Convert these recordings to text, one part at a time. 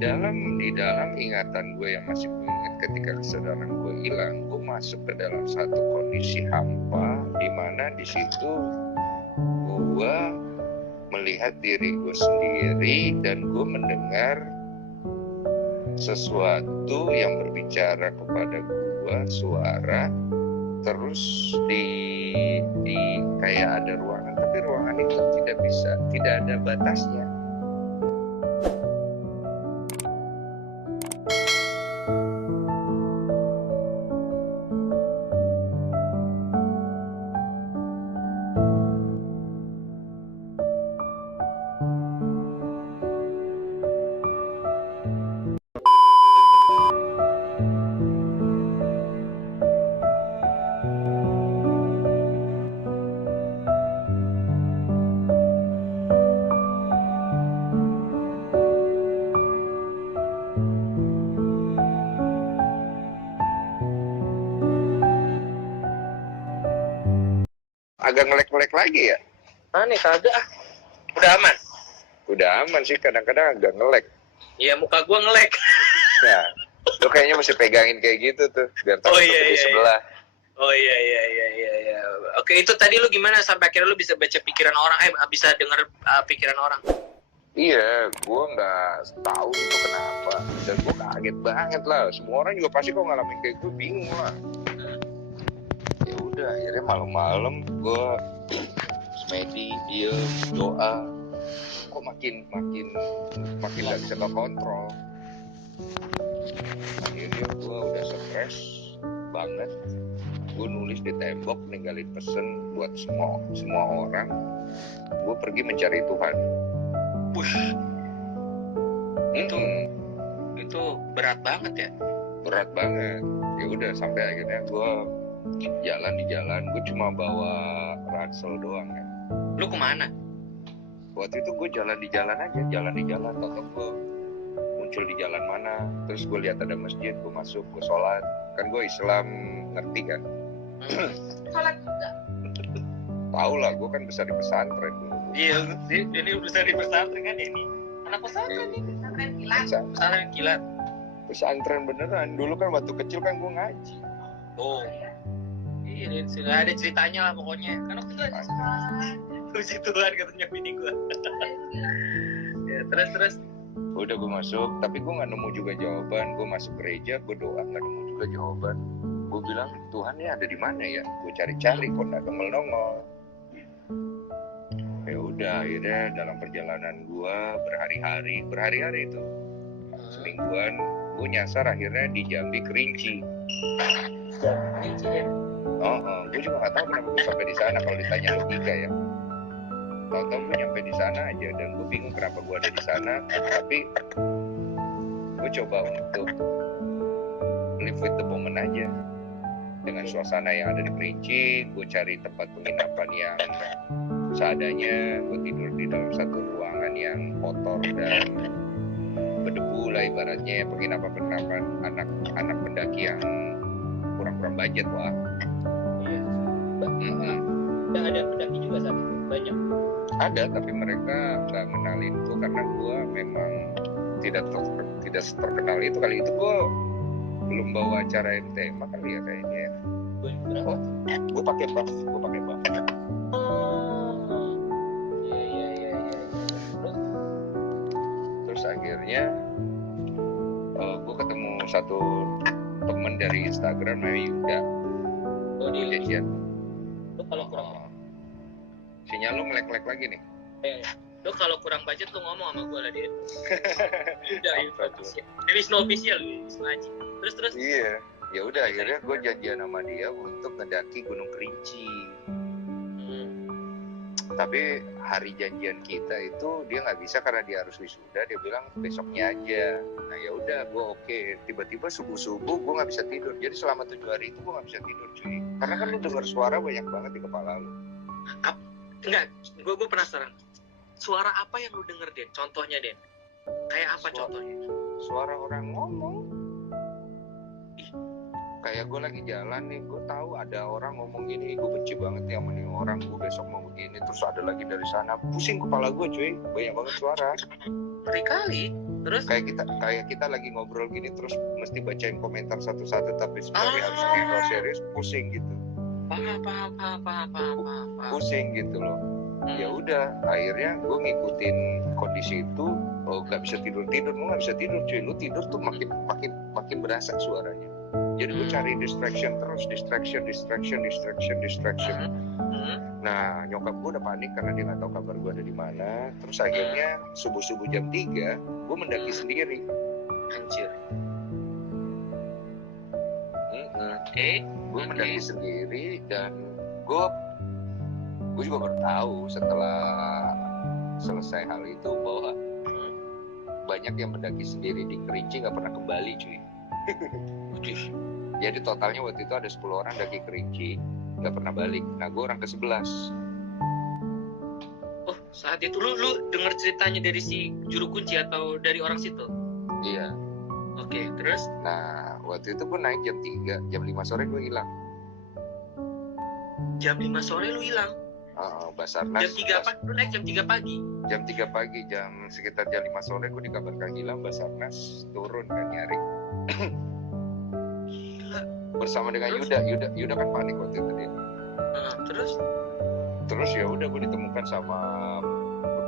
di dalam ingatan gue yang masih gue ingat ketika kesadaran gue hilang, gue masuk ke dalam satu kondisi hampa di mana di situ gue melihat diri gue sendiri dan gue mendengar sesuatu yang berbicara kepada gue, suara, terus di kayak ada ruangan, tapi ruangan itu tidak ada batasnya. Agak ngelek-ngelek lagi ya? Aneh kagak ah. Udah aman. Udah aman sih, kadang-kadang agak ngelek. Iya, muka gua ngelek. Nah, lo kayaknya mesti pegangin kayak gitu tuh, biar takut di sebelah. Oh iya. Oke, itu tadi lu gimana sampai akhirnya lu bisa baca pikiran orang, bisa denger pikiran orang? Iya, gue nggak tahu itu kenapa, dan gue kaget banget lah. Semua orang juga pasti kok ngalamin kayak gue, bingung lah. Ya udah, akhirnya malam-malam gue semedi, dia doa, kok makin gak bisa kontrol. Akhirnya gue udah stres banget. Gue nulis di tembok, ninggalin pesen buat semua orang. Gue pergi mencari Tuhan. Itu berat banget ya? Berat banget. Ya udah, sampai akhirnya gue jalan di jalan. Gue cuma bawa ransel doang ya. Lu kemana? Waktu itu gue jalan di jalan aja, Tau gue muncul di jalan mana. Terus gue lihat ada masjid, gue masuk, gue sholat. Kan gue Islam, ngerti kan? Sholat juga. Tahu lah, gue kan besar di pesantren dulu. Iya, ini besar di pesantren kan ini. Anak pesantren ini. Pesantren kilat. Pesantren beneran. Dulu kan waktu kecil kan gue ngaji. Oh. Iya, sudah ada ceritanya lah pokoknya. Karena aku tuh puji Tuhan katanya bini gue. Ya, terus. Udah gue masuk, tapi gue nggak nemu juga jawaban. Gue masuk gereja, gue doa nggak nemu juga jawaban. Gue bilang, Tuhan ini ada di mana ya? Gue cari-cari, kok nggak nongol. Ya udah, akhirnya dalam perjalanan gue berhari-hari itu semingguan, gue nyasar akhirnya di Jambi Kerinci. Gue juga nggak tahu kenapa gue sampai di sana. Kalau ditanya logika ya, tahu-tahu gue nyampe di sana aja, dan gue bingung kenapa gue ada di sana. Tapi gue coba untuk live with the moment aja dengan suasana yang ada di Kerinci. Gue cari tempat penginapan yang seadanya. Gue tidur di dalam satu ruangan yang kotor dan berdebu lah ibaratnya. Penginapan anak pendaki yang kurang budget lah. Iya. Dan ada pendaki juga saat itu banyak. Ada, tapi mereka nggak kenalin gue karena gue memang tidak terkenal itu. Kali itu gue belum bawa acara yang tema kali ya kayaknya ya. Gue pakai buff. Iya. Terus akhirnya gue ketemu satu temen dari Instagram namanya Yuda. Di jajan. Lu kalau kurang sinyal lu ngelek-ngelek lagi nih. Lu kalau kurang budget lu ngomong sama gue lah dia. Udah There is no official ngaji. Terus. Iya. Ya udah, akhirnya gue janjian sama dia untuk ngedaki Gunung Kerinci. Tapi hari janjian kita itu dia nggak bisa karena dia harus wisuda. Dia bilang besoknya aja. Nah ya udah, gue oke. Tiba-tiba subuh gue nggak bisa tidur. Jadi selama 7 hari itu gue nggak bisa tidur, cuy. Karena kan lu dengar suara banyak banget di kepala lu. Enggak, gue penasaran. Suara apa yang lu denger, Den? Contohnya, Den. Kayak apa contohnya? Suara orang ngomong. Kayak gue lagi jalan nih, gue tahu ada orang ngomong gini, gue benci banget nih sama nih orang, gue besok mau begini. Terus ada lagi dari sana, pusing kepala gue, cuy. Banyak banget suara. ngeri kali. Terus kayak kita lagi ngobrol gini terus mesti bacain komentar satu-satu tapi sebenarnya harus ngobrol serius, pusing gitu. Paham. Pusing gitu loh. Ya udah, akhirnya gue ngikutin kondisi itu. Nggak bisa tidur, lu nggak bisa tidur cuy. Lu tidur tuh makin berasa suaranya. Jadi gue cari distraction terus, distraction. Nah, nyokap gue udah panik karena dia nggak tahu kabar gue ada di mana. Terus akhirnya subuh jam 3 gue mendaki sendiri. Anjir. Oke. Gue mendaki sendiri dan gue juga baru tahu setelah selesai hal itu bahwa banyak yang mendaki sendiri di Kerinci nggak pernah kembali cuy. Jadi totalnya waktu itu ada 10 orang daki Kerinci nggak pernah balik. Nah gue orang ke-11. Oh saat itu lu dengar ceritanya dari si juru kunci atau dari orang situ? Iya. Oke, terus? Nah waktu itu gue naik jam 3, jam 5 sore gue hilang. Jam 5 sore lu hilang? Basarnas. Jam 3 pagi, lu naik jam 3 pagi? Jam 3 pagi, sekitar jam 5 sore gue dikabarkan hilang. Basarnas turun kan nyari. Bersama dengan Yuda kan panik waktu itu dia. Terus ya udah gue ditemukan sama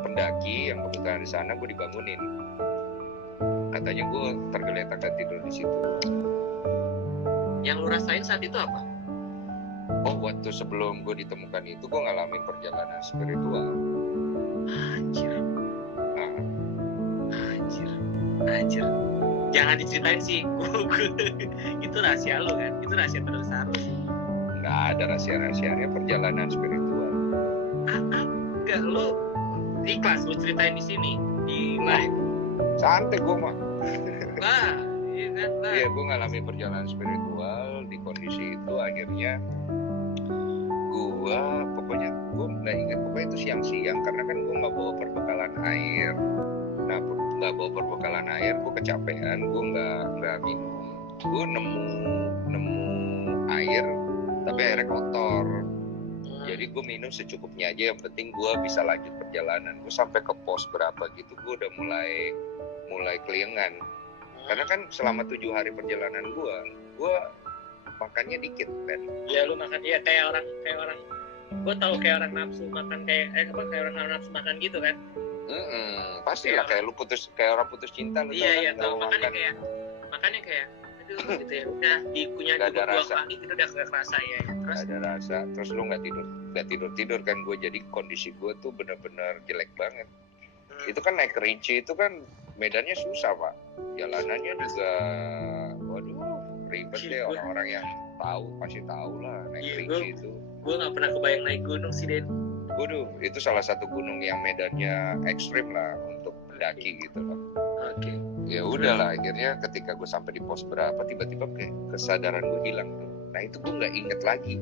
pendaki yang kebetulan di sana, gue dibangunin. Katanya gue tergeletak dan tidur di situ. Yang lu rasain saat itu apa? Oh, waktu sebelum gue ditemukan itu gue ngalamin perjalanan spiritual. Anjir. Jangan diceritain sih. Itu rahasia lu kan? Itu rahasia terbesar lu sih. Nggak ada rahasia-rahasianya perjalanan spiritual. Enggak, lu ikhlas lu ceritain di sini di live. Santai gue mah. Iya kan? Iya, gue ngalamin perjalanan spiritual di kondisi itu. Akhirnya gue nggak ingat, pokoknya itu siang-siang karena kan gue nggak bawa perbekalan air. Nah, nggak bawa perbekalan air, gue kecapean, gue nggak minum. Gue nemu air, tapi airnya kotor. Jadi gue minum secukupnya aja, yang penting gue bisa lanjut perjalanan. Gue sampai ke pos berapa gitu, gue udah mulai keliengan. Karena kan selama 7 hari perjalanan gue makannya dikit kan. Iya, lu makan ya kayak orang gue tahu kayak orang nafsu makan kayak orang nafsu makan gitu kan. Pastilah kayak orang putus cinta lu. Iya tahu makannya kayak aduh gitu ya. Udah dikunyah dua kali itu udah gak kerasa ya. Terus ada rasa, terus lu nggak tidur kan. Gue jadi kondisi gue tuh benar-benar jelek banget. Itu kan naik Kerinci itu kan medannya susah pak, jalanannya juga waduh ribet deh. Orang-orang yang pasti tahu lah naik Kerinci itu. Gue nggak pernah kebayang naik gunung sih Den. Waduh, itu salah satu gunung yang medannya ekstrim lah untuk pendaki gitu loh. Oke. Ya udahlah, akhirnya ketika gue sampai di pos berapa tiba-tiba kesadaran gue hilang tuh. Nah itu gue nggak inget lagi.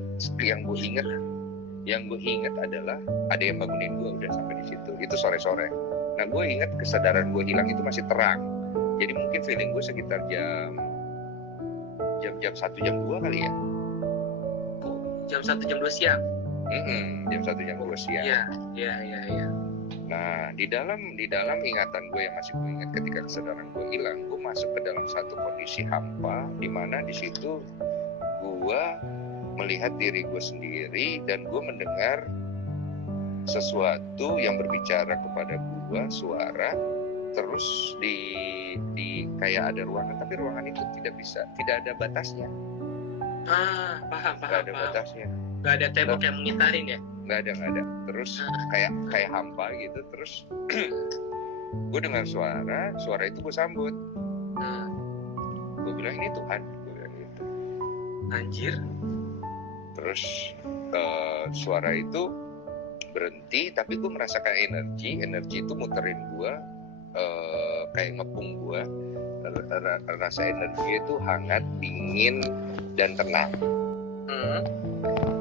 Yang gue inget adalah ada yang bangunin gue udah sampai di situ. Itu sore-sore. Nah gue inget kesadaran gue hilang itu masih terang. Jadi mungkin feeling gue sekitar jam 1 jam 2 kali ya. Jam 1 jam 2 siang. Jam 1 jam 2 siang. Iya. Nah di dalam ingatan gue yang masih gue ingat ketika kesadaran gue hilang, gue masuk ke dalam satu kondisi hampa di mana di situ gue melihat diri gue sendiri dan gue mendengar sesuatu yang berbicara kepada gue, suara, terus di kayak ada ruangan, tapi ruangan itu tidak ada batasnya. Paham. Gak ada batasnya. Gak ada tembok yang mengitarin ya? Gak ada. Terus kayak hampa gitu. Terus gue dengar suara itu gue sambut. Gue bilang ini Tuhan, gue bilang gitu. Anjir. Terus suara itu berhenti, tapi gue merasakan energi itu muterin gue, kayak ngepung gue. Rasa energi itu hangat, dingin, dan tenang.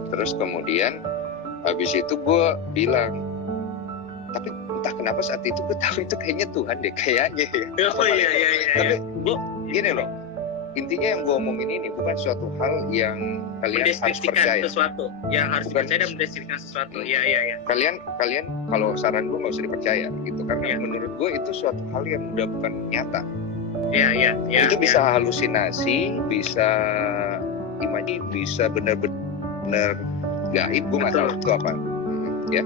Terus kemudian habis itu gue bilang, tapi entah kenapa saat itu gue tahu itu kayaknya Tuhan deh, kayaknya ya. Oh iya. Tapi gue gini loh, intinya yang gue omongin ini bukan suatu hal yang kalian harus percaya. Sesuatu yang harus bukan, percaya dan mendeskripsikan sesuatu. Iya. Kalian kalau saran gue nggak usah dipercaya gitu, karena menurut gue itu suatu hal yang udah bukan nyata. Iya. Itu bisa halusinasi, bisa imajinasi, bisa benar-benar gaib. Gue nggak tahu itu apa. Ya.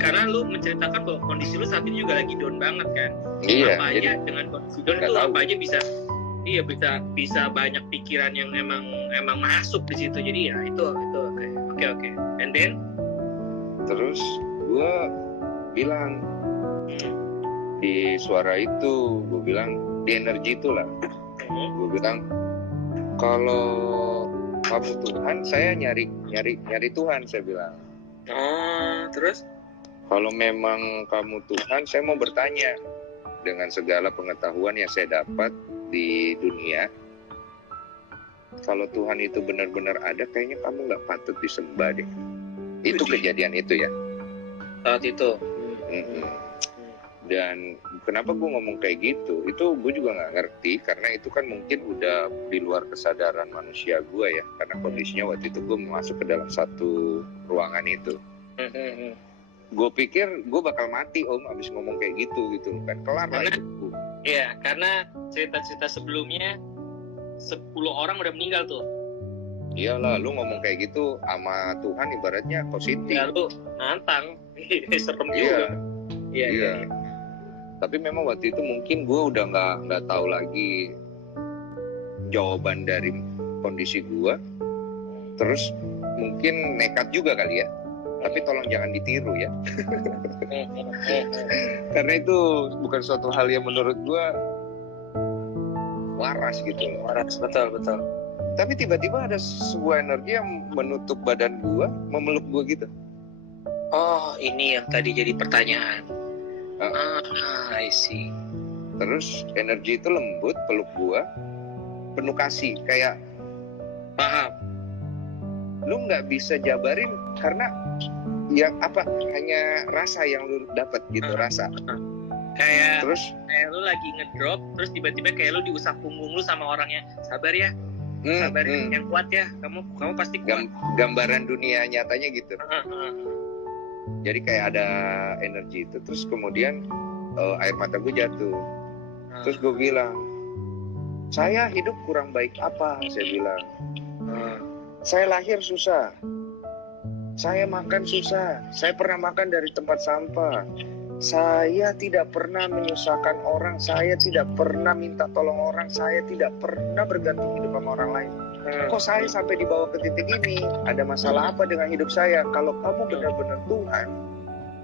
Karena lu menceritakan bahwa kondisi lu saat ini juga lagi down banget kan. Iya. Apa aja dengan kondisi down itu apa aja bisa banyak pikiran yang emang masuk di situ. Jadi ya itu oke. And then terus gue bilang di suara itu, gue bilang di energi itulah. Gue bilang kalau kamu Tuhan, saya nyari Tuhan, saya bilang. Terus? Kalau memang kamu Tuhan, saya mau bertanya dengan segala pengetahuan yang saya dapat di dunia. Kalau Tuhan itu benar-benar ada, kayaknya kamu nggak patut disembah deh. Itu kejadian itu ya. Saat itu. Dan kenapa gue ngomong kayak gitu, itu gue juga nggak ngerti, karena itu kan mungkin udah di luar kesadaran manusia gue ya, karena kondisinya waktu itu gue masuk ke dalam satu ruangan itu. Gue pikir gue bakal mati abis ngomong kayak gitu kan, kelar lah hidupku. Iya, karena cerita-cerita sebelumnya 10 orang udah meninggal tuh. Iyalah, lu ngomong kayak gitu sama Tuhan ibaratnya positif. Ya lu nantang, serem juga. Iya. Tapi memang waktu itu mungkin gue udah nggak tahu lagi jawaban dari kondisi gue. Terus mungkin nekat juga kali ya. Tapi tolong jangan ditiru ya. Karena itu bukan suatu hal yang menurut gue waras gitu. Waras, betul. Tapi tiba-tiba ada sebuah energi yang menutup badan gue, memeluk gue gitu. Oh, ini yang tadi jadi pertanyaan. I see. Terus energi itu lembut, peluk gua, penuh kasih, kayak paham. Lu nggak bisa jabarin karena yang hanya rasa yang lu dapat gitu, rasa. Kayak lu lagi ngedrop, terus tiba-tiba kayak lu diusap punggung lu sama orangnya. Sabar ya, yang kuat ya. Kamu pasti kuat. Gambaran dunia nyatanya gitu. Jadi kayak ada energi itu, terus kemudian air mata gue jatuh. Terus gue bilang, saya hidup kurang baik apa? Saya bilang, saya lahir susah, saya makan susah, saya pernah makan dari tempat sampah, saya tidak pernah menyusahkan orang, saya tidak pernah minta tolong orang, saya tidak pernah bergantung hidup sama orang lain. Kok saya sampai dibawa ke titik ini? Ada masalah apa dengan hidup saya? Kalau kamu benar-benar Tuhan,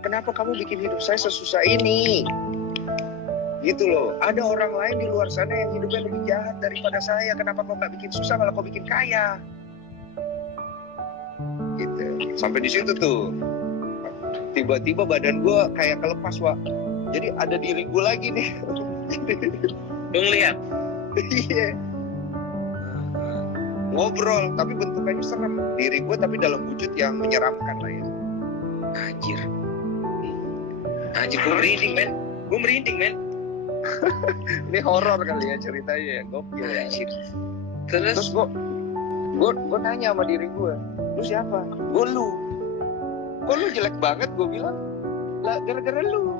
kenapa kamu bikin hidup saya sesusah ini? Gitu loh. Ada orang lain di luar sana yang hidupnya lebih jahat daripada saya. Kenapa kau nggak bikin susah, malah kau bikin kaya? Gitu. Sampai di situ tuh. Tiba-tiba badan gue kayak kelepas, Wak. Jadi ada diri gue lagi nih. Lu ngeliat? Iya. Ngobrol, tapi bentukannya serem. Diri gue tapi dalam wujud yang menyeramkan lah ya. Anjir, gue merinding men. Ini horor kali ya ceritanya ya, gokil ya. Terus gue nanya sama diri gue, lu siapa? Gue lu. Kok lu jelek banget? Gue bilang, lah gara-gara lu.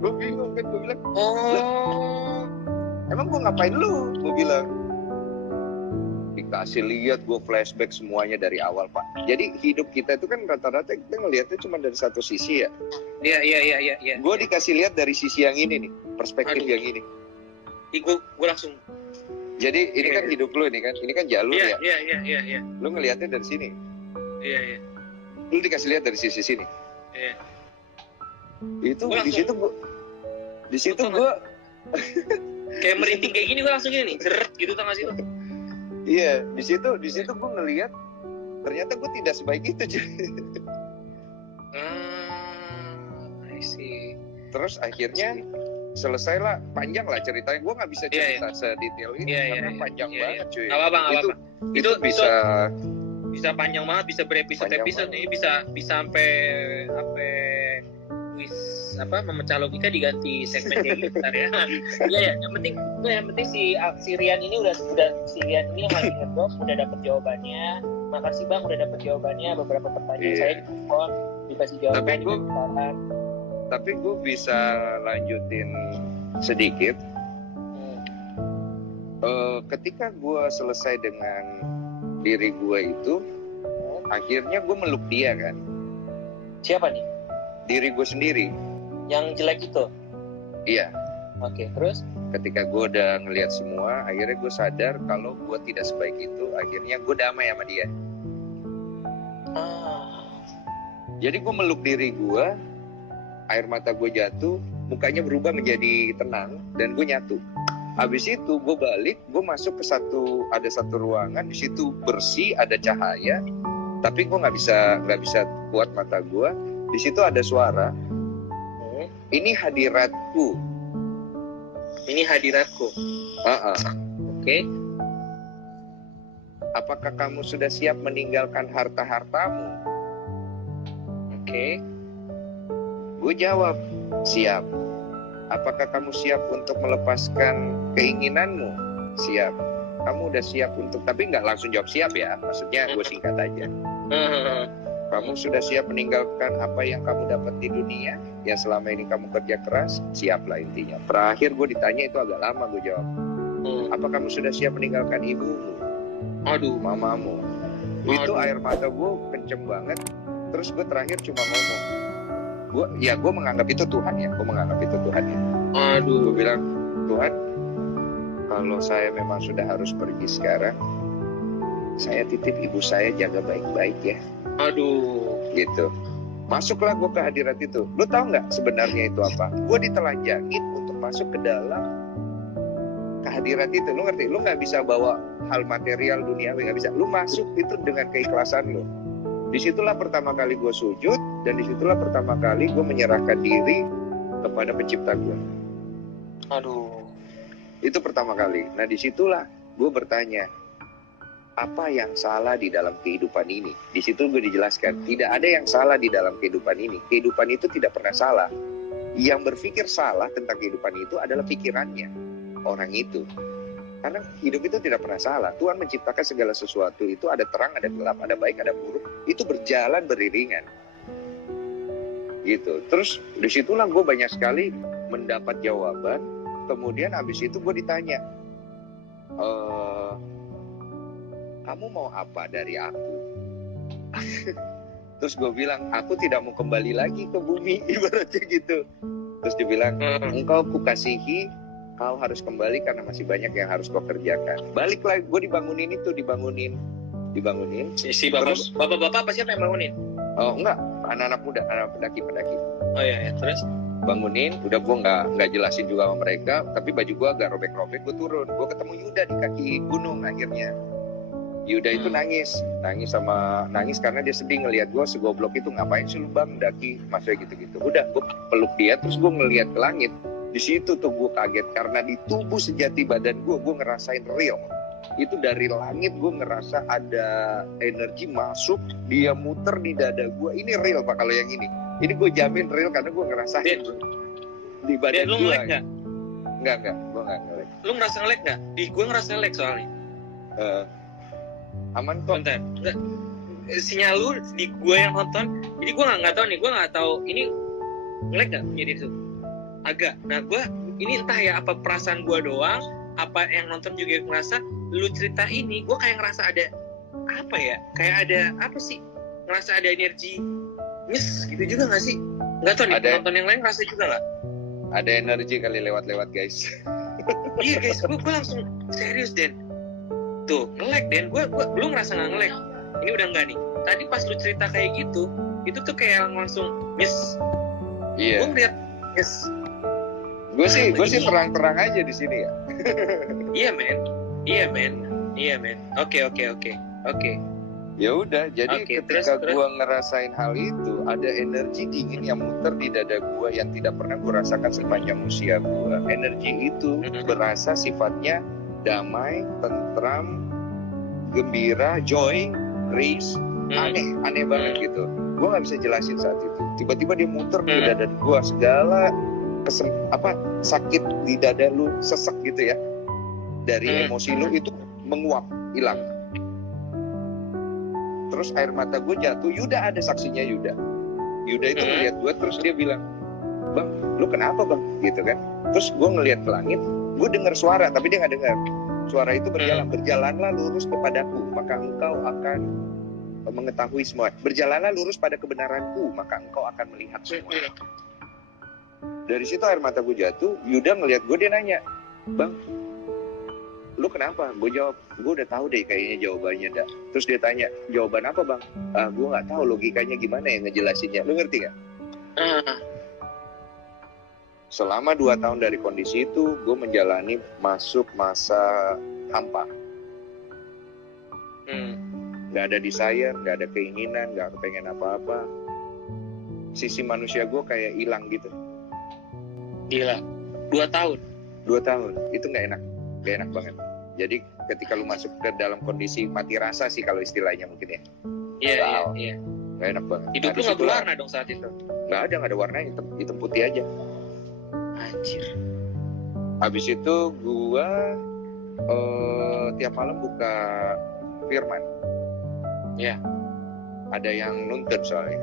Gue bingung kan, gue bilang, emang gue ngapain lu? Gue bilang, dikasih lihat, gue flashback semuanya dari awal, Pak. Jadi hidup kita itu kan rata-rata kita ngelihatnya cuma dari satu sisi ya. Iya. Gue dikasih lihat dari sisi yang ini nih, perspektif yang ini. Gue langsung. Jadi ini kan hidup lu ini kan jalur ya. Iya. Lu ngelihatnya dari sini. Iya. Lu dikasih lihat dari sisi sini. Iya. Itu di situ gue kayak merinding kayak gini, gue langsung gini nih, jeret gitu tau gak sih tuh? Iya, di situ gue ngelihat ternyata gue tidak sebaik itu, cuy. I see. Terus akhirnya selesailah, panjang lah ceritanya. Gue nggak bisa cerita sedetail ini karena panjang banget, cuy. Itu bisa panjang banget, bisa berepisode nih, bisa sampai memecah logika diganti segmen kayak gitu ntar ya. Iya ya, yang penting si Rian ini udah si Rian ini yang lagi nge-drop udah dapet jawabannya. Makasih Bang udah dapet jawabannya, beberapa pertanyaan saya ditelepon dikasih jawaban saran. Tapi gue bisa lanjutin sedikit. Ketika gue selesai dengan diri gue itu, akhirnya gue meluk dia kan. Siapa nih? Diri gue sendiri. Yang jelek itu? Iya. Oke, terus? Ketika gue udah ngelihat semua, akhirnya gue sadar kalau gue tidak sebaik itu. Akhirnya gue damai sama dia. Jadi gue meluk diri gue, air mata gue jatuh, mukanya berubah menjadi tenang, dan gue nyatu. Habis itu gue balik, gue masuk ke ada satu ruangan, di situ bersih, ada cahaya, tapi gue nggak bisa kuat mata gue. Di situ ada suara. Ini hadiratku. Ini hadiratku. Oke. Apakah kamu sudah siap meninggalkan harta-hartamu? Oke. Gue jawab, siap. Apakah kamu siap untuk melepaskan keinginanmu? Siap. Kamu udah siap untuk, tapi nggak langsung jawab siap ya. Maksudnya gue singkat aja. Kamu sudah siap meninggalkan apa yang kamu dapat di dunia? Yang selama ini kamu kerja keras? Siaplah intinya. Terakhir gue ditanya itu agak lama gue jawab. Apa kamu sudah siap meninggalkan ibumu? Aduh, mamamu. Itu air mata gue kenceng banget. Terus gue terakhir cuma ngomong. Gue menganggap itu Tuhan ya. Aduh. Gue bilang, Tuhan, kalau saya memang sudah harus pergi sekarang, saya titip ibu saya jaga baik-baik ya. Aduh. Gitu. Masuklah gue ke hadirat itu. Lu tahu nggak sebenarnya itu apa? Gue ditelanjangin untuk masuk ke dalam kehadirat itu. Lu ngerti? Lu nggak bisa bawa hal material duniawi, nggak bisa. Lu masuk itu dengan keikhlasan lu. Disitulah pertama kali gue sujud, dan disitulah pertama kali gue menyerahkan diri kepada pencipta gue. Aduh. Itu pertama kali. Nah disitulah gue bertanya, apa yang salah di dalam kehidupan ini? Di situ gue dijelaskan, tidak ada yang salah di dalam kehidupan ini. Kehidupan itu tidak pernah salah. Yang berpikir salah tentang kehidupan itu adalah pikirannya, orang itu. Karena hidup itu tidak pernah salah. Tuhan menciptakan segala sesuatu itu ada terang, ada gelap, ada baik, ada buruk. Itu berjalan beriringan. Gitu. Terus disitulah gue banyak sekali mendapat jawaban. Kemudian habis itu gue ditanya, kamu mau apa dari aku? Terus gue bilang, aku tidak mau kembali lagi ke bumi, ibaratnya gitu. Terus dibilang, engkau kukasihi, kau harus kembali karena masih banyak yang harus kau kerjakan. Balik lagi, gue dibangunin. Si bapak-bapak apa siapa yang bangunin? Oh enggak, anak-anak muda, anak pendaki. Oh iya, terus? Bangunin, udah gue nggak jelasin juga sama mereka, tapi baju gue agak robek-robek, gue turun. Gue ketemu Yuda di kaki gunung akhirnya. Yuda itu nangis karena dia sedih ngelihat gue segoblok itu, ngapain sih lu bang daki, maksudnya gitu-gitu. Udah, gue peluk dia, terus gue ngelihat ke langit. Di situ tuh gue kaget karena di tubuh sejati badan gue ngerasain real. Itu dari langit gue ngerasa ada energi masuk, dia muter di dada gue. Ini real pak kalau yang ini. Ini gue jamin real karena gue ngerasain di badan gue. Lu ngelek nggak? Enggak, gue nggak ngelek. Lu ngerasa ngelek nggak? Di gue ngerasa ngelek soalnya. Aman kok. Bentar. Sinyal lu di gue yang nonton. Jadi gue nggak tahu ini ngelek nggak jadi itu. Agak. Nah gue ini entah ya apa perasaan gue doang, apa yang nonton juga ngerasa. Lu cerita ini gue kayak ngerasa ada apa ya, kayak ada apa sih, ngerasa ada energi nyes gitu juga nggak sih? Nggak tahu nih, penonton yang lain ngerasa juga nggak? Ada energi kali lewat guys. Iya guys, gue langsung serius Den. Tuh ngelek Den, gue lu ngerasa nggak ngelek? Ini udah nggak nih? Tadi pas lu cerita kayak gitu, itu tuh kayak langsung nyes. Iya. Gue ngeliat nyes. Gue sih terang-terang aja di sini ya. Iya men. Oke. Ya udah, jadi ketika gue ngerasain hal itu, ada energi dingin yang muter di dada gue yang tidak pernah gue rasakan sepanjang usia gue. Energi itu berasa sifatnya damai, tentram, gembira, joy, grace, aneh banget gitu. gue nggak bisa jelasin saat itu. Tiba-tiba dia muter di dada gue, segala sakit di dada lu, sesek gitu ya, dari emosi lu itu menguap, hilang. Terus air mata gue jatuh. Yuda ada saksinya. Yuda itu ngeliat gue, terus dia bilang, "Bang, lu kenapa bang?" gitu kan. Terus gue ngeliat ke langit, gue dengar suara, tapi dia nggak dengar. Suara itu berjalanlah lurus kepadaku, maka engkau akan mengetahui semua. Berjalanlah lurus pada kebenaranku, maka engkau akan melihat semua. Dari situ air mata gue jatuh. Yuda ngeliat gue, dia nanya, "Bang, lu kenapa?" Gue jawab, "Gue udah tahu deh kayaknya jawabannya dah." Terus dia tanya, "Jawaban apa bang?" "Gue nggak tahu logikanya gimana ya ngejelasinnya." Lu ngerti nggak? Selama 2 tahun dari kondisi itu, gue menjalani masuk masa hampa. Gak ada desire, gak ada keinginan, gak pengen apa-apa. Sisi manusia gue kayak hilang gitu. Gila, 2 tahun? 2 tahun, itu gak enak banget. Jadi ketika lu masuk ke dalam kondisi mati rasa sih kalau istilahnya mungkin ya. Iya. Gak enak banget. Hidup lu gak berwarna dong saat itu? Gak ada warnanya, hitam putih aja. Anjir. Habis itu gue tiap malam buka firman. Ya. Ada yang nuntun soalnya.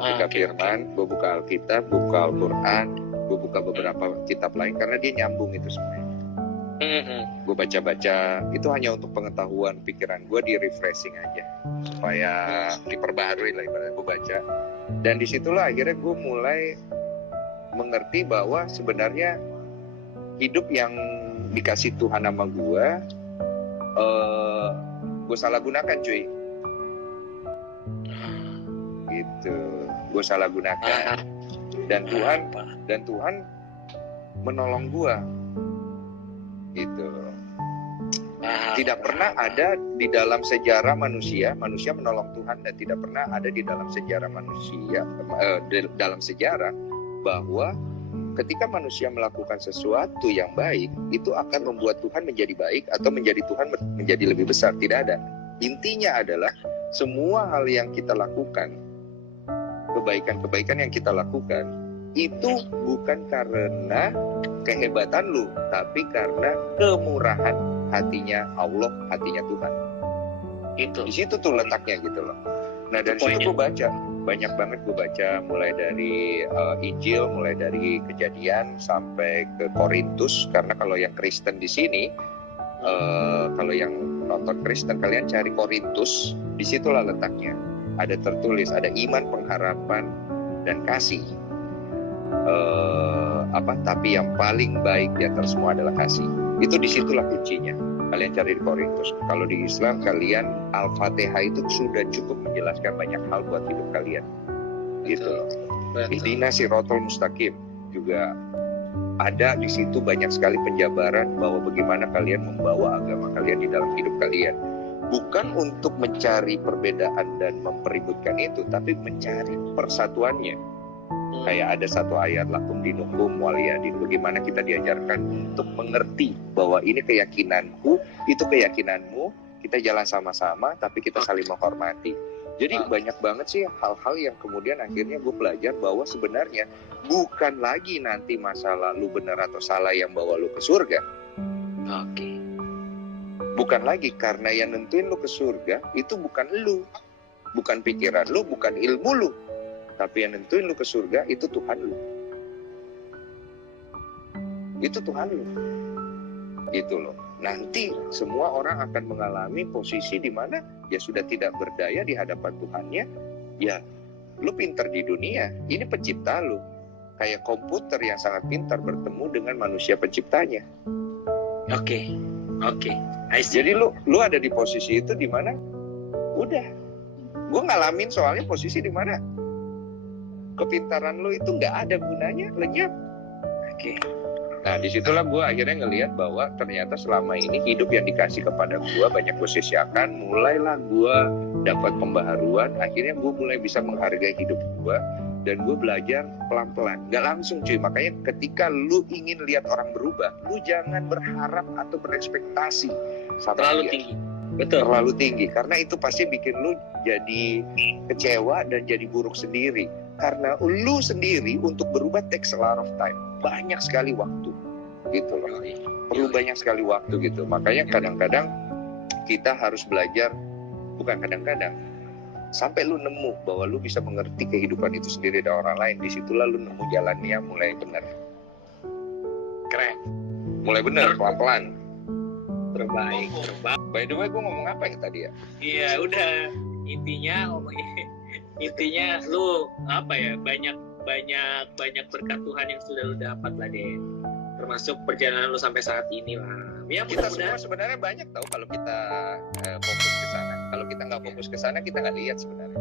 Buka firman, gue buka Alkitab, buka Al-Quran, gue buka beberapa kitab lain karena dia nyambung itu semuanya. Gue baca-baca, itu hanya untuk pengetahuan pikiran gue, di refreshing aja supaya diperbaharui lah ibaratnya. Gue baca, dan disitulah akhirnya gue mulai mengerti bahwa sebenarnya hidup yang dikasih Tuhan sama gue salah gunakan cuy. Gitu, gue salah gunakan. Dan Tuhan menolong gue. Gitu. Tidak pernah ada di dalam sejarah manusia menolong Tuhan, dan tidak pernah ada di dalam sejarah dalam sejarah bahwa ketika manusia melakukan sesuatu yang baik, itu akan membuat Tuhan menjadi baik atau menjadi Tuhan menjadi lebih besar. Tidak ada. Intinya adalah semua hal yang kita lakukan, kebaikan yang kita lakukan, itu bukan karena kehebatan lu, tapi karena kemurahan hatinya Allah, hatinya Tuhan. Itu. Di situ tuh letaknya gitu loh. Nah dari situ gue baca, banyak banget gue baca, mulai dari Injil, mulai dari Kejadian sampai ke Korintus. Karena kalau yang Kristen di sini, kalau yang nonton Kristen, kalian cari Korintus, disitulah letaknya. Ada tertulis, ada iman, pengharapan, dan kasih. Tapi yang paling baik di antara semua adalah kasih. Itu disitulah kuncinya. Kalian cari di Korintus. Kalau di Islam, kalian Al-Fatihah itu sudah cukup menjelaskan banyak hal buat hidup kalian. Gitu loh. Ihdinas siratal mustaqim juga ada di situ, banyak sekali penjabaran bahwa bagaimana kalian membawa agama kalian di dalam hidup kalian. Bukan untuk mencari perbedaan dan mempeributkan itu, tapi mencari persatuannya. Kayak ada satu ayat, lakum dinukum waliyadin, bagaimana kita diajarkan untuk mengerti bahwa ini keyakinanku, itu keyakinanmu, kita jalan sama-sama, tapi kita saling menghormati. Jadi banyak banget sih hal-hal yang kemudian akhirnya gue belajar bahwa sebenarnya bukan lagi nanti masalah lu benar atau salah yang bawa lu ke surga. Bukan lagi, karena yang nentuin lu ke surga itu bukan lu, bukan pikiran lu, bukan ilmu lu, tapi yang nentuin lu ke surga itu Tuhan lu. Itu Tuhan lu. Gitu loh. Nanti semua orang akan mengalami posisi di mana ya sudah tidak berdaya di hadapan Tuhannya. Ya, lu pintar di dunia, ini pencipta lu. Kayak komputer yang sangat pintar bertemu dengan manusia penciptanya. Oke. Jadi lu ada di posisi itu di mana udah. Gue ngalamin soalnya posisi di mana kepintaran lu itu nggak ada gunanya, lenyap. Nah disitulah gue akhirnya ngelihat bahwa ternyata selama ini hidup yang dikasih kepada gue banyak gue sia-siakan. Mulailah gue dapat pembaharuan, akhirnya gue mulai bisa menghargai hidup gue, dan gue belajar pelan-pelan, nggak langsung cuy. Makanya ketika lu ingin lihat orang berubah, lu jangan berharap atau berekspektasi sama terlalu dia. tinggi. Betul. terlalu tinggi, karena itu pasti bikin lu jadi kecewa dan jadi buruk sendiri. Karena lu sendiri untuk berubah takes a lot of time, banyak sekali waktu gitu loh, perlu banyak sekali waktu gitu. Makanya kadang-kadang kita harus belajar, bukan kadang-kadang, sampai lu nemu bahwa lu bisa mengerti kehidupan itu sendiri dan orang lain, disitulah lu nemu jalannya mulai benar. Keren. Mulai benar, pelan-pelan. Terbaik. By the way, gue ngomong apa ya tadi ya? Iya, udah. Intinya lu apa ya, banyak berkat Tuhan yang sudah lu dapat lah deh, termasuk perjalanan lu sampai saat ini lah ya. Kita semua sebenarnya banyak tahu kalau kita fokus ke sana. Kalau kita nggak fokus ke sana, kita nggak lihat sebenarnya.